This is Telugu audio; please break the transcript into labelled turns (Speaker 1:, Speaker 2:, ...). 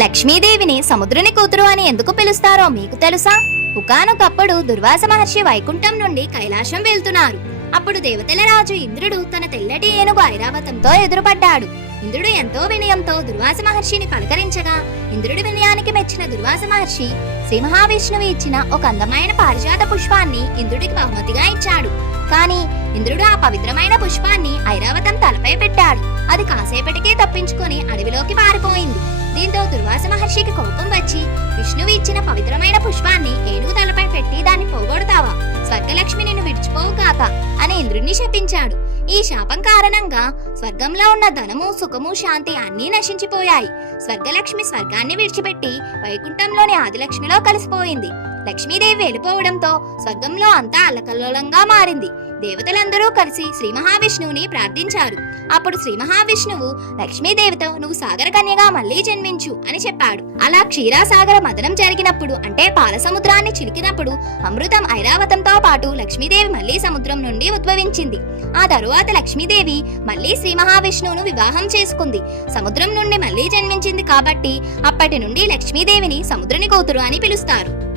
Speaker 1: లక్ష్మీదేవిని సముద్రుని కూతురు అని ఎందుకు పిలుస్తారో మీకు తెలుసా? ఒకనొకప్పుడు దుర్వాస మహర్షి వైకుంఠం నుండి కైలాసం వెళ్తున్నారు. అప్పుడు దేవతల రాజు ఇంద్రుడు తన తెల్లటి ఏనుగు ఐరావతంతో ఎదురుపడ్డాడు. ఇంద్రుడు ఎంతో వినయంతో దుర్వాస మహర్షిని పలకరించగా ఇంద్రుడి వినయానికి మెచ్చిన దుర్వాస మహర్షి శ్రీ మహావిష్ణువు ఇచ్చిన ఒక అందమైన పారిజాత పుష్పాన్ని ఇంద్రుడికి బహుమతిగా ఇచ్చాడు. కానీ ఇంద్రుడు ఆ పవిత్రమైన పుష్పాన్ని ఐరావతం తలపై పెట్టాడు. అది కాసేపటికే తప్పించుకొని అడవిలోకి పారిపోయింది. మహర్షికి కోపం వచ్చి విష్ణువు ఇచ్చిన పవిత్రమైన పుష్పాన్ని ఏనుగు తలపై పెట్టి దాన్ని పోగొడతావా? స్వర్గలక్ష్మి నిన్ను విడిచిపోవు కాక అని ఇంద్రుణ్ణి శపించాడు. ఈ శాపం కారణంగా స్వర్గంలో ఉన్న ధనము సుఖము శాంతి అన్నీ నశించిపోయాయి. స్వర్గలక్ష్మి స్వర్గాన్ని విడిచిపెట్టి వైకుంఠంలోని ఆదిలక్ష్మిలో కలిసిపోయింది. లక్ష్మీదేవి వెళ్ళిపోవడంతో స్వర్గంలో అంతా అల్లకల్లోలంగా మారింది. దేవతలందరూ కలిసి శ్రీ మహావిష్ణువుని ప్రార్థించారు. అప్పుడు శ్రీ మహావిష్ణువు లక్ష్మీదేవితో నువ్వు సాగర కన్యగా మళ్ళీ జన్మించు అని చెప్పాడు. అలా క్షీరాసాగర మదనం జరిగినప్పుడు అంటే పాల సముద్రాన్ని చిలికినప్పుడు అమృతం ఐరావతంతో పాటు లక్ష్మీదేవి మళ్ళీ సముద్రం నుండి ఉద్భవించింది. ఆ తరువాత లక్ష్మీదేవి మళ్ళీ శ్రీ మహావిష్ణువును వివాహం చేసుకుంది. సముద్రం నుండి మళ్ళీ జన్మించింది కాబట్టి అప్పటి నుండి లక్ష్మీదేవిని సముద్రని కూతురు అని పిలుస్తారు.